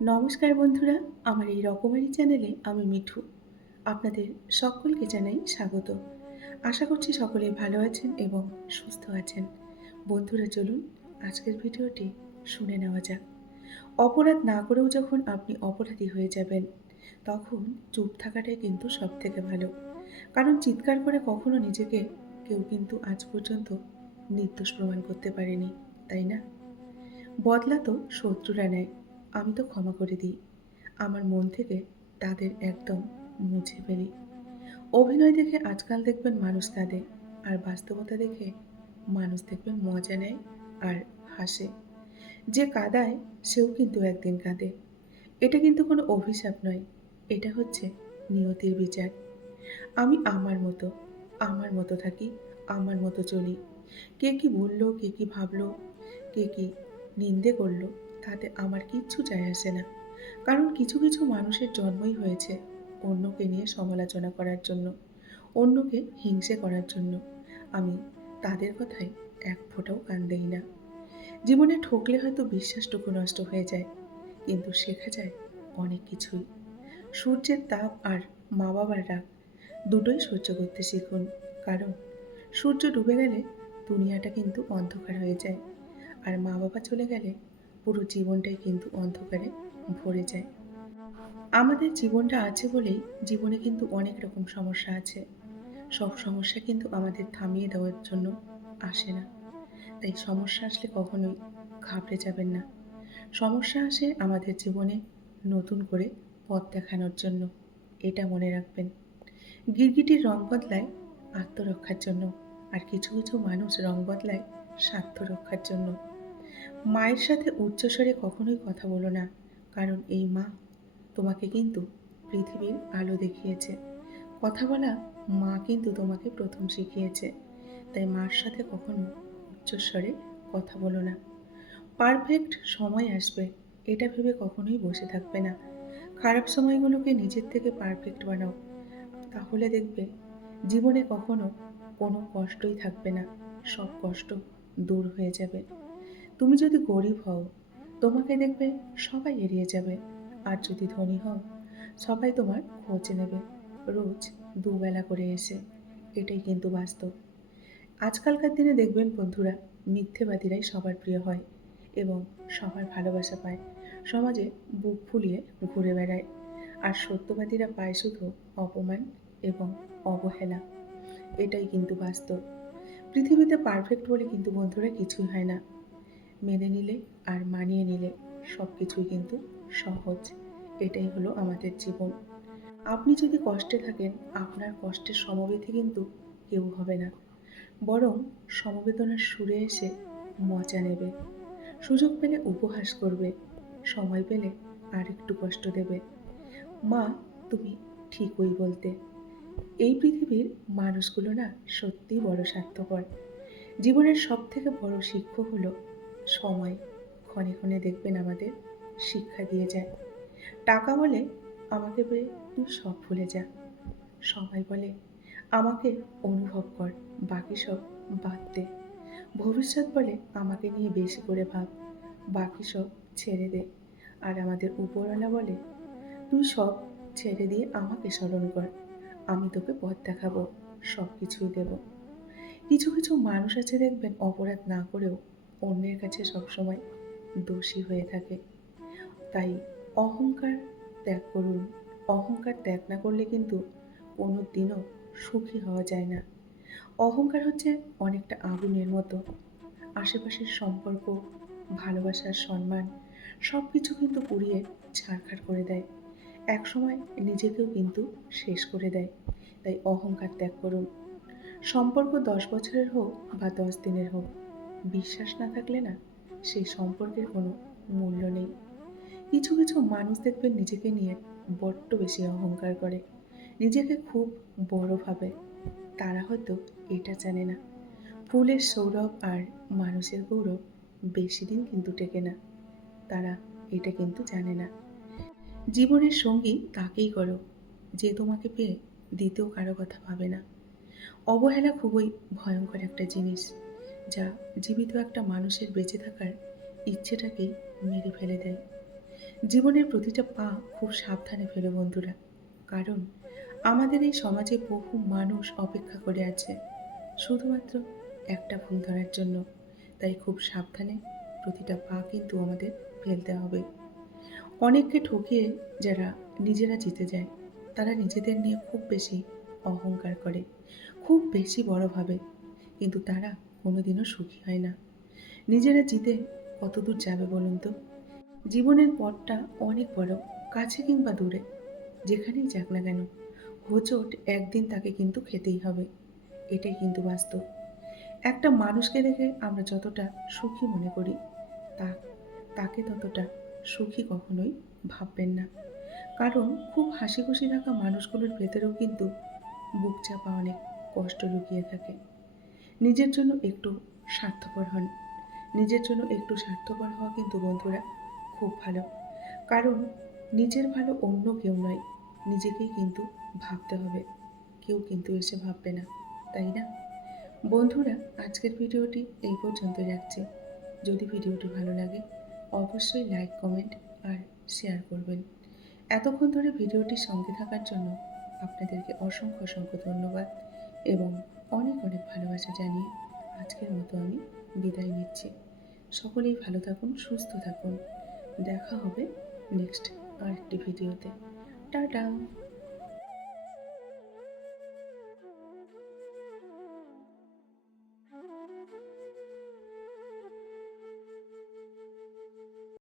নমস্কার বন্ধুরা, আমার এই রকমারি চ্যানেলে আমি মিঠু। আপনাদের সকলকে জানাই স্বাগত। আশা করছি সকলেই ভালো আছেন এবং সুস্থ আছেন। বন্ধুরা চলুন আজকের ভিডিওটি শুনে নেওয়া যাক। অপরাধ না করেও যখন আপনি অপরাধী হয়ে যাবেন, তখন চুপ থাকাটাই কিন্তু সবথেকে ভালো। কারণ চিৎকার করে কখনো নিজেকে কেউ কিন্তু আজ পর্যন্ত নির্দোষ প্রমাণ করতে পারেনি, তাই না? বদলা তো শত্রুরা নেয়, আমি তো ক্ষমা করে দিই। আমার মন থেকে তাদের একদম মুছে ফেলি। অভিনয় দেখে আজকাল দেখবেন মানুষ কাঁদে, আর বাস্তবতা দেখে মানুষ দেখবেন মজা নেয় আর হাসে। যে কাঁদায় সেও কিন্তু একদিন কাঁদে। এটা কিন্তু কোনো অভিশাপ নয়, এটা হচ্ছে নিয়তির বিচার। আমি আমার মতো থাকি, আমার মতো চলি। কে কি বলল, কে কি ভাবলো, কে কি নিন্দে করলো, তাতে আমার কিচ্ছু যায় আসে না। কারণ কিছু কিছু মানুষের জন্মই হয়েছে অন্যকে নিয়ে সমালোচনা করার জন্য, অন্যকে হিংসে করার জন্য। আমি তাদের কথায় এক ফোঁটাও কান দেই না। জীবনে ঠকলে হয়তো বিশ্বাসটুকু নষ্ট হয়ে যায়, কিন্তু শেখা যায় অনেক কিছুই। সূর্যের তাপ আর মা বাবার রাগ দুটোই সহ্য করতে শিখুন। কারণ সূর্য ডুবে গেলে দুনিয়াটা কিন্তু অন্ধকার হয়ে যায়, আর মা বাবা চলে গেলে পুরো জীবনটাই কিন্তু অন্ধকারে ভরে যায়। আমাদের জীবনটা আছে বলেই জীবনে কিন্তু অনেক রকম সমস্যা আছে। সব সমস্যা কিন্তু আমাদের থামিয়ে দেওয়ার জন্য আসে না। তাই সমস্যা আসলে কখনোই ঘাবড়ে যাবেন না। সমস্যা আসে আমাদের জীবনে নতুন করে পথ দেখানোর জন্য। এটা মনে রাখবেন। গিরগিটির রং বদলায় আত্মরক্ষার জন্য, আর কিছু কিছু মানুষ রং বদলায় স্বার্থ রক্ষার জন্য। মায়ের সাথে উচ্চস্বরে কখনোই কথা বলো না, কারণ এই মা তোমাকে কিন্তু পৃথিবীর আলো দেখিয়েছে। কথা বলা মা কিন্তু তোমাকে প্রথম শিখিয়েছে। তাই মার সাথে কখনো উচ্চস্বরে কথা বলো না। পারফেক্ট সময় আসবে, এটা ভেবে কখনোই বসে থাকবে না। খারাপ সময়গুলোকে নিজের থেকে পারফেক্ট বানাও। তাহলে দেখবে জীবনে কখনো কোনো কষ্টই থাকবে না। সব কষ্ট দূর হয়ে যাবে। তুমি যদি গরিব হও, তোমাকে দেখবে সবাই এড়িয়ে যাবে। আর যদি ধনী হও, সবাই তোমার খোঁজ নেবে, রোজ দুবেলা করে এসে। এটাই কিন্তু বাস্তব। আজকালকার দিনে দেখবেন বন্ধুরা, মিথ্যেবাদীরাই সবার প্রিয় হয় এবং সবার ভালোবাসা পায়। সমাজে বুক ফুলিয়ে ঘুরে বেড়ায়। আর সত্যবাদীরা পায় শুধু অপমান এবং অবহেলা। এটাই কিন্তু বাস্তব। পৃথিবীতে পারফেক্ট বলে কিন্তু বন্ধুরা কিছুই হয় না। মেনে নিলে আর মানিয়ে নিলে সব কিছুই কিন্তু সহজ। এটাই হলো আমাদের জীবন। আপনি যদি কষ্টে থাকেন, আপনার কষ্টের সমবেথী কিন্তু কেউ হবে না। বরং সমবেদনার সুরে এসে মজা নেবে। সুযোগ পেলে উপহাস করবে, সময় পেলে আর একটু কষ্ট দেবে। মা, তুমি ঠিকই বলতে। এই পৃথিবীর মানুষগুলো না সত্যিই বড় স্বার্থপর। জীবনের সবথেকে বড় শিক্ষক হলো সময়। ক্ষণে ক্ষণে দেখবেন আমাদের শিক্ষা দিয়ে যায়। টাকা বলে আমাকে পেয়ে তুই সব ভুলে যা। সবাই বলে আমাকে অনুভব কর, বাকি সব বাদ দে। ভবিষ্যৎ বলে আমাকে নিয়ে বেশি করে ভাব, বাকি সব ছেড়ে দে। আর আমাদের উপরওয়ালা বলে তুই সব ছেড়ে দিয়ে আমাকে স্মরণ কর, আমি তোকে পথ দেখাবো, সব কিছুই দেব। কিছু কিছু মানুষ আছে দেখবেন অপরাধ না করেও অন্যের কাছে সবসময় দোষী হয়ে থাকে। তাই অহংকার ত্যাগ করুন। অহংকার ত্যাগ না করলে কিন্তু কোনো দিনও সুখী হওয়া যায় না। অহংকার হচ্ছে অনেকটা আগুনের মতো। আশেপাশের সম্পর্ক, ভালোবাসার সম্মান সব কিছু কিন্তু পুড়িয়ে ছারখার করে দেয়। একসময় নিজেকেও কিন্তু শেষ করে দেয়। তাই অহংকার ত্যাগ করুন। সম্পর্ক ১০ বছরের হোক বা ১০ দিনের হোক, বিশ্বাস না থাকলে না সেই সম্পর্কের কোনো মূল্য নেই। কিছু কিছু মানুষ দেখবেন নিজেকে নিয়ে বড্ড বেশি অহংকার করে, নিজেকে খুব বড় ভাবে। তারা হয়তো এটা জানে না, ফুলের সৌরভ আর মানুষের গৌরব বেশি দিন কিন্তু টেকে না। তারা এটা কিন্তু জানে না। জীবনের সঙ্গী তাকেই করো যে তোমাকে পেয়ে দ্বিতীয় কারো কথা ভাবে না। অবহেলা খুবই ভয়ঙ্কর একটা জিনিস, যা জীবিত একটা মানুষের বেঁচে থাকার ইচ্ছেটাকেই মেরে ফেলে দেয়। জীবনের প্রতিটা পা খুব সাবধানে ফেলো বন্ধুরা। কারণ আমাদের এই সমাজে বহু মানুষ অপেক্ষা করে আছে শুধুমাত্র একটা ভুল ধরার জন্য। তাই খুব সাবধানে প্রতিটা পা কিন্তু আমাদের ফেলতে হবে। অনেককে ঠকিয়ে যারা নিজেরা জিতে যায়, তারা নিজেদের নিয়ে খুব বেশি অহংকার করে, খুব বেশি বড় ভাবে। কিন্তু তারা কোনোদিনও সুখী হয় না। নিজেরা জিতে কতদূর যাবে বলুন তো? জীবনের পথটা অনেক বড়, কাছে কিংবা দূরে, যেখানেই যাক না কেন, হোঁচট একদিন তাকে কিন্তু খেতেই হবে। এটাই কিন্তু বাস্তব। একটা মানুষকে দেখে আমরা যতটা সুখী মনে করি, তা তাকে ততটা সুখী কখনোই ভাববেন না। কারণ খুব হাসিখুশি থাকা মানুষগুলোর ভেতরেও কিন্তু বুক চাপা অনেক কষ্ট লুকিয়ে থাকে। নিজের জন্য একটু স্বার্থপর হন। নিজের জন্য একটু স্বার্থপর হওয়া কিন্তু বন্ধুরা খুব ভালো। কারণ নিজের ভালো অন্য কেউ নয়, নিজেকেই কিন্তু ভাবতে হবে। কেউ কিন্তু এসে ভাববে না, তাই না? বন্ধুরা, আজকের ভিডিওটি এই পর্যন্তই রাখছি। যদি ভিডিওটি ভালো লাগে অবশ্যই লাইক, কমেন্ট আর শেয়ার করবেন। এতক্ষণ ধরে ভিডিওটির সঙ্গে থাকার জন্য আপনাদেরকে অসংখ্য অসংখ্য ধন্যবাদ এবং অনেক অনেক ভালোবাসা জানিয়ে আজকের মতো আমি বিদায় নিচ্ছি। সকলেই ভালো থাকুন, সুস্থ থাকুন। দেখা হবে নেক্সট আরেকটি ভিডিওতে। টাটা।